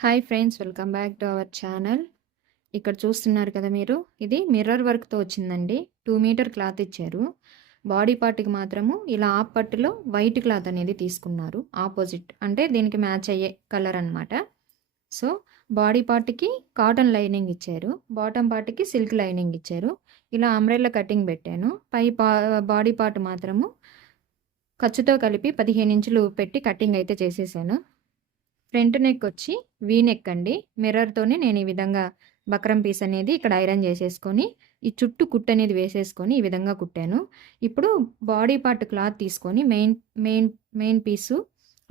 Hi friends, welcome back to our channel. ఇక్కడ చూస్తున్నారు కదా మీరు, ఇది మిర్రర్ వర్క్తో వచ్చిందండి. 2 మీటర్ క్లాత్ ఇచ్చారు. బాడీ పార్ట్కి మాత్రము ఇలా ఆప్ పట్టులో వైట్ క్లాత్ అనేది తీసుకున్నారు. ఆపోజిట్ అంటే దీనికి మ్యాచ్ అయ్యే కలర్ అనమాట. సో బాడీ పార్ట్కి కాటన్ లైనింగ్ ఇచ్చారు, బాటమ్ పార్ట్కి సిల్క్ లైనింగ్ ఇచ్చారు. ఇలా అంబ్రెల్లా కటింగ్ పెట్టాను. బాడీ పార్ట్ మాత్రము ఖర్చుతో కలిపి 15 ఇంచులు పెట్టి కటింగ్ అయితే చేసేసాను. ఫ్రంట్ నెక్ వచ్చి వీ నెక్ అండి. మిర్రర్తోనే నేను ఈ విధంగా బక్రం పీస్ అనేది ఇక్కడ ఐరన్ చేసేసుకొని ఈ చుట్టూ కుట్టు అనేది వేసేసుకొని ఈ విధంగా కుట్టాను. ఇప్పుడు బాడీ పార్ట్ క్లాత్ తీసుకొని మెయిన్ పీసు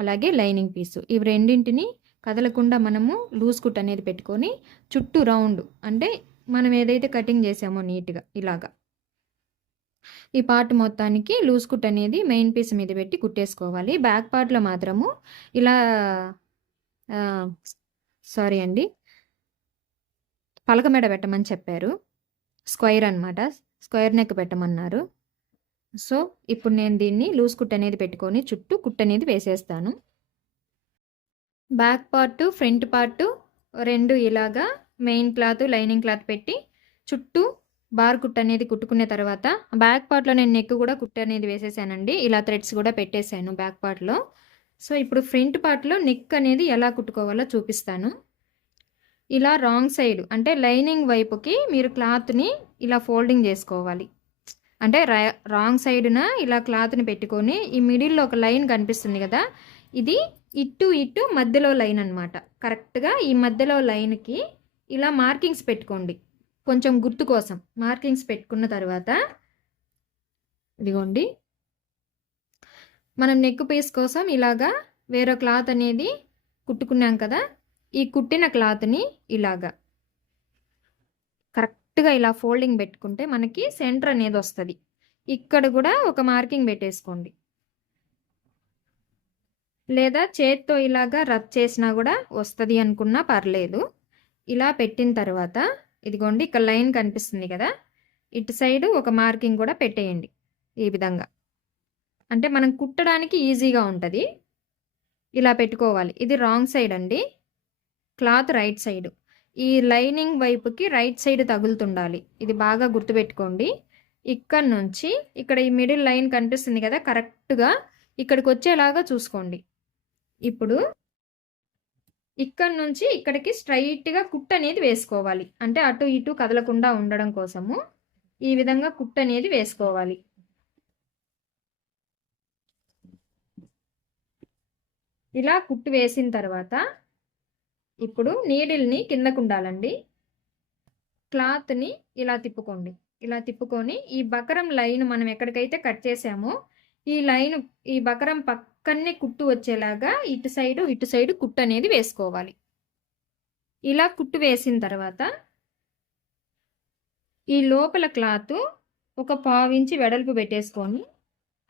అలాగే లైనింగ్ పీసు ఇవి రెండింటిని కదలకుండా మనము లూజ్ కుట్ అనేది పెట్టుకొని చుట్టూ రౌండ్ అంటే మనం ఏదైతే కటింగ్ చేసామో నీట్గా ఇలాగా ఈ పార్ట్ మొత్తానికి లూజ్ కుట్ అనేది మెయిన్ పీస్ మీద పెట్టి కుట్టేసుకోవాలి. బ్యాక్ పార్ట్లో మాత్రము ఇలా సారీ అండి, పలక మెడ పెట్టమని చెప్పారు. స్క్వైర్ అనమాట, స్క్వైర్ నెక్ పెట్టమన్నారు. సో ఇప్పుడు నేను దీన్ని లూజ్ కుట్ అనేది పెట్టుకొని చుట్టూ కుట్ అనేది వేసేస్తాను. బ్యాక్ పార్ట్ ఫ్రంట్ పార్ట్ రెండు ఇలాగా మెయిన్ క్లాత్ లైనింగ్ క్లాత్ పెట్టి చుట్టూ బార్ కుట్ అనేది కుట్టుకున్న తర్వాత బ్యాక్ పార్ట్లో నేను నెక్ కూడా కుట్ అనేది వేసేసానండి. ఇలా థ్రెడ్స్ కూడా పెట్టేశాను బ్యాక్ పార్ట్లో. సో ఇప్పుడు ఫ్రంట్ పార్ట్లో నెక్ అనేది ఎలా కుట్టుకోవాలో చూపిస్తాను. ఇలా రాంగ్ సైడ్ అంటే లైనింగ్ వైపుకి మీరు క్లాత్ని ఇలా ఫోల్డింగ్ చేసుకోవాలి. అంటే రాంగ్ సైడ్న ఇలా క్లాత్ని పెట్టుకొని ఈ మిడిల్లో ఒక లైన్ కనిపిస్తుంది కదా, ఇది ఇటు మధ్యలో లైన్ అనమాట. కరెక్ట్గా ఈ మధ్యలో లైన్కి ఇలా మార్కింగ్స్ పెట్టుకోండి. కొంచెం గుర్తు కోసం మార్కింగ్స్ పెట్టుకున్న తర్వాత ఇదిగోండి, మనం నెక్ పీస్ కోసం ఇలాగా వేరే క్లాత్ అనేది కుట్టుకున్నాం కదా, ఈ కుట్టిన క్లాత్ని ఇలాగా కరెక్ట్గా ఇలా ఫోల్డింగ్ పెట్టుకుంటే మనకి సెంటర్ అనేది వస్తుంది. ఇక్కడ కూడా ఒక మార్కింగ్ పెట్టేసుకోండి, లేదా చేత్తో ఇలాగా రబ్ చేసినా కూడా వస్తుంది అనుకున్నా పర్లేదు. ఇలా పెట్టిన తర్వాత ఇదిగోండి, ఇక్కడ లైన్ కనిపిస్తుంది కదా, ఇటు సైడు ఒక మార్కింగ్ కూడా పెట్టేయండి ఈ విధంగా. అంటే మనం కుట్టడానికి ఈజీగా ఉంటుంది. ఇలా పెట్టుకోవాలి. ఇది రాంగ్ సైడ్ అండి, క్లాత్ రైట్ సైడ్. ఈ లైనింగ్ వైపుకి రైట్ సైడ్ తగులుతుండాలి. ఇది బాగా గుర్తుపెట్టుకోండి. ఇక్కడ నుంచి ఇక్కడ ఈ మిడిల్ లైన్ కనిపిస్తుంది కదా, కరెక్ట్గా ఇక్కడికి వచ్చేలాగా చూసుకోండి. ఇప్పుడు ఇక్కడ నుంచి ఇక్కడికి స్ట్రైట్గా కుట్టు అనేది వేసుకోవాలి. అంటే అటు ఇటు కదలకుండా ఉండడం కోసము ఈ విధంగా కుట్టు అనేది వేసుకోవాలి. ఇలా కుట్టు వేసిన తర్వాత ఇప్పుడు నీడిల్ని కిందకు ఉండాలండి. క్లాత్ని ఇలా తిప్పుకోండి. ఇలా తిప్పుకొని ఈ బకరం లైన్ మనం ఎక్కడికైతే కట్ చేసామో ఈ బకరం పక్కనే కుట్టు వచ్చేలాగా ఇటు సైడు కుట్టు అనేది వేసుకోవాలి. ఇలా కుట్టు వేసిన తర్వాత ఈ లోపల క్లాత్ ఒక 1/2 ఇంచు వెడల్పు పెట్టేసుకొని,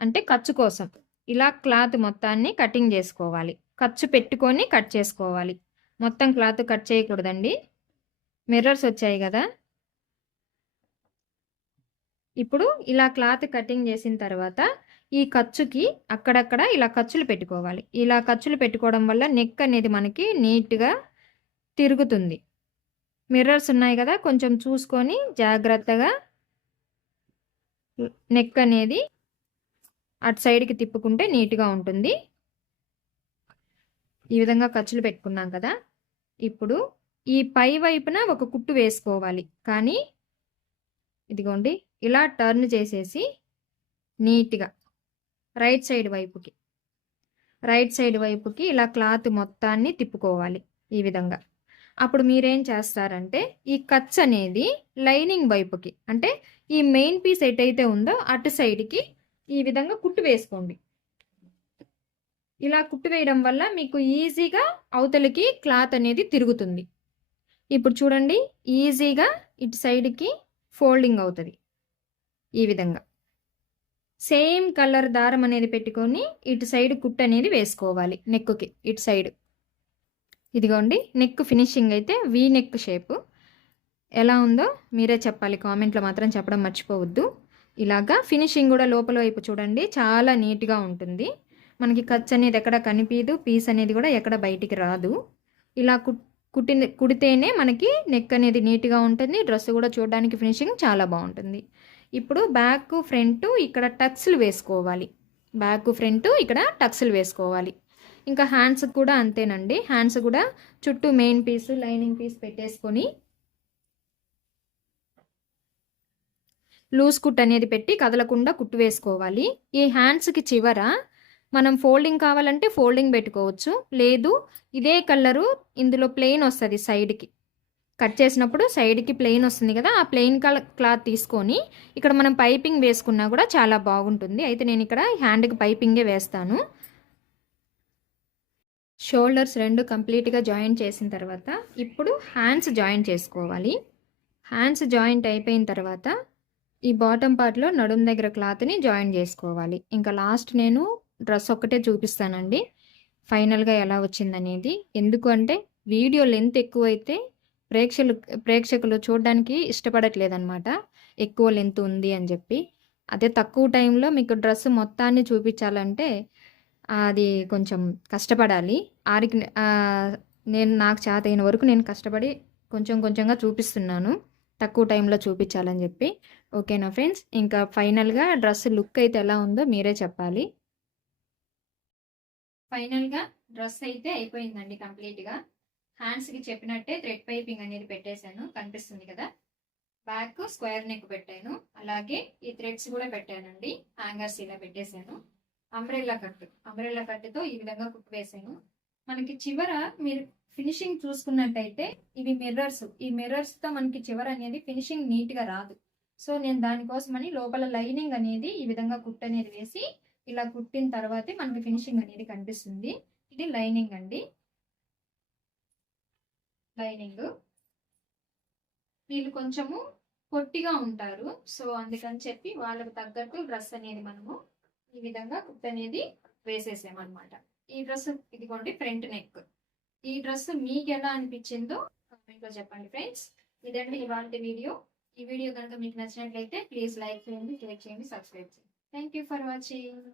అంటే ఖర్చు కోసం ఇలా క్లాత్ మొత్తాన్ని కటింగ్ చేసుకోవాలి. ఖర్చు పెట్టుకొని కట్ చేసుకోవాలి. మొత్తం క్లాత్ కట్ చేయకూడదండి. మిర్రర్స్ వచ్చాయి కదా, ఇప్పుడు ఇలా క్లాత్ కటింగ్ చేసిన తర్వాత ఈ ఖర్చుకి అక్కడక్కడ ఇలా ఖర్చులు పెట్టుకోవాలి. ఇలా ఖర్చులు పెట్టుకోవడం వల్ల నెక్ అనేది మనకి నీట్గా తిరుగుతుంది. మిర్రర్స్ ఉన్నాయి కదా, కొంచెం చూసుకొని జాగ్రత్తగా నెక్ అనేది అటు సైడ్కి తిప్పుకుంటే నీట్గా ఉంటుంది. ఈ విధంగా ఖర్చులు పెట్టుకున్నాం కదా, ఇప్పుడు ఈ పై వైపున ఒక కుట్టు వేసుకోవాలి. కానీ ఇదిగోండి, ఇలా టర్న్ చేసేసి నీట్గా రైట్ సైడ్ వైపుకి ఇలా క్లాత్ మొత్తాన్ని తిప్పుకోవాలి ఈ విధంగా. అప్పుడు మీరేం చేస్తారంటే ఈ కట్స్ అనేది లైనింగ్ వైపుకి, అంటే ఈ మెయిన్ పీస్ ఎటైతే ఉందో అటు సైడ్కి ఈ విధంగా కుట్టు వేసుకోండి. ఇలా కుట్టు వేయడం వల్ల మీకు ఈజీగా అవతలికి క్లాత్ అనేది తిరుగుతుంది. ఇప్పుడు చూడండి, ఈజీగా ఇటు సైడ్కి ఫోల్డింగ్ అవుతుంది. ఈ విధంగా సేమ్ కలర్ దారం అనేది పెట్టుకొని ఇటు సైడ్ కుట్టు అనేది వేసుకోవాలి నెక్కి ఇటు సైడ్. ఇదిగోండి, నెక్ ఫినిషింగ్ అయితే వీ నెక్ షేపు ఎలా ఉందో మీరే చెప్పాలి. కామెంట్లో మాత్రం చెప్పడం మర్చిపోవద్దు. ఇలాగా ఫినిషింగ్ కూడా లోపల వైపు చూడండి, చాలా నీట్గా ఉంటుంది. మనకి ఖర్చు అనేది ఎక్కడ కనిపించదు, పీస్ అనేది కూడా ఎక్కడ బయటికి రాదు. ఇలా కుడితేనే మనకి నెక్ అనేది నీట్గా ఉంటుంది. డ్రెస్ కూడా చూడడానికి ఫినిషింగ్ చాలా బాగుంటుంది. ఇప్పుడు బ్యాక్ ఫ్రంట్ ఇక్కడ టక్స్లు వేసుకోవాలి. బ్యాక్ ఫ్రంట్ ఇక్కడ టక్స్లు వేసుకోవాలి. ఇంకా హ్యాండ్స్ కూడా అంతేనండి. హ్యాండ్స్ కూడా చుట్టూ మెయిన్ పీస్ లైనింగ్ పీస్ పెట్టేసుకొని లూజ్ కుట్ అనేది పెట్టి కదలకుండా కుట్టు వేసుకోవాలి. ఈ హ్యాండ్స్కి చివర మనం ఫోల్డింగ్ కావాలంటే ఫోల్డింగ్ పెట్టుకోవచ్చు. లేదు ఇదే కలరు ఇందులో ప్లెయిన్ వస్తుంది, సైడ్కి కట్ చేసినప్పుడు సైడ్కి ప్లెయిన్ వస్తుంది కదా, ఆ ప్లెయిన్ క్లాత్ తీసుకొని ఇక్కడ మనం పైపింగ్ వేసుకున్నా కూడా చాలా బాగుంటుంది. అయితే నేను ఇక్కడ హ్యాండ్కి పైపింగే వేస్తాను. షోల్డర్స్ రెండు కంప్లీట్గా జాయింట్ చేసిన తర్వాత ఇప్పుడు హ్యాండ్స్ జాయింట్ చేసుకోవాలి. హ్యాండ్స్ జాయింట్ అయిపోయిన తర్వాత ఈ బాటమ్ పార్ట్లో నడుం దగ్గర క్లాత్ని జాయిన్ చేసుకోవాలి. ఇంకా లాస్ట్ నేను డ్రెస్ ఒక్కటే చూపిస్తానండి ఫైనల్గా ఎలా వచ్చిందనేది. ఎందుకు అంటే వీడియో లెంత్ ఎక్కువైతే ప్రేక్షకులు చూడడానికి ఇష్టపడట్లేదన్నమాట, ఎక్కువ లెంత్ ఉంది అని చెప్పి. అదే తక్కువ టైంలో మీకు డ్రెస్ మొత్తాన్ని చూపించాలంటే అది కొంచెం కష్టపడాలి. నేను నాకు చేతైన వరకు నేను కష్టపడి కొంచెంగా చూపిస్తున్నాను, తక్కువ టైంలో చూపించాలని చెప్పి. ఓకేనా ఫ్రెండ్స్, ఇంకా ఫైనల్గా డ్రెస్ లుక్ అయితే ఎలా ఉందో మీరే చెప్పాలి. ఫైనల్గా డ్రెస్ అయితే అయిపోయిందండి కంప్లీట్గా. హ్యాండ్స్కి చెప్పినట్టే థ్రెడ్ పైపింగ్ అనేది పెట్టేశాను, కనిపిస్తుంది కదా. బ్యాక్ స్క్వేర్ నెక్ పెట్టాను, అలాగే ఈ థ్రెడ్స్ కూడా పెట్టానండి. హ్యాంగర్స్ ఇలా పెట్టేశాను. అంబ్రెల్లా కట్టుతో ఈ విధంగా కుట్టు వేసాను. మనకి చివర మీరు ఫినిషింగ్ చూసుకున్నట్టయితే ఇవి మిర్రర్స్, ఈ మిర్రర్స్తో మనకి చివర అనేది ఫినిషింగ్ నీట్గా రాదు. సో నేను దానికోసమని లోపల లైనింగ్ అనేది ఈ విధంగా కుట్టు అనేది వేసి ఇలా కుట్టిన తర్వాతే మనకి ఫినిషింగ్ అనేది కనిపిస్తుంది. ఇది లైనింగ్ అండి. లైనింగ్ వీళ్ళు కొంచెము పొట్టిగా ఉంటారు, సో అందుకని చెప్పి వాళ్ళకు తగ్గట్టు డ్రెస్ అనేది మనము ఈ విధంగా కుట్టు అనేది వేసేసామన్నమాట. ఈ డ్రెస్ ఇదిగోండి ఫ్రంట్ నెక్. ఈ డ్రెస్ మీకు ఎలా అనిపించిందో కామెంట్లో చెప్పండి ఫ్రెండ్స్. ఇదండి ఇవాళ వీడియో. ఈ వీడియో కనుక మీకు నచ్చినట్లయితే ప్లీజ్ లైక్ చేయండి, షేర్ చేయండి, సబ్స్క్రైబ్ చేయండి. Thank you for watching.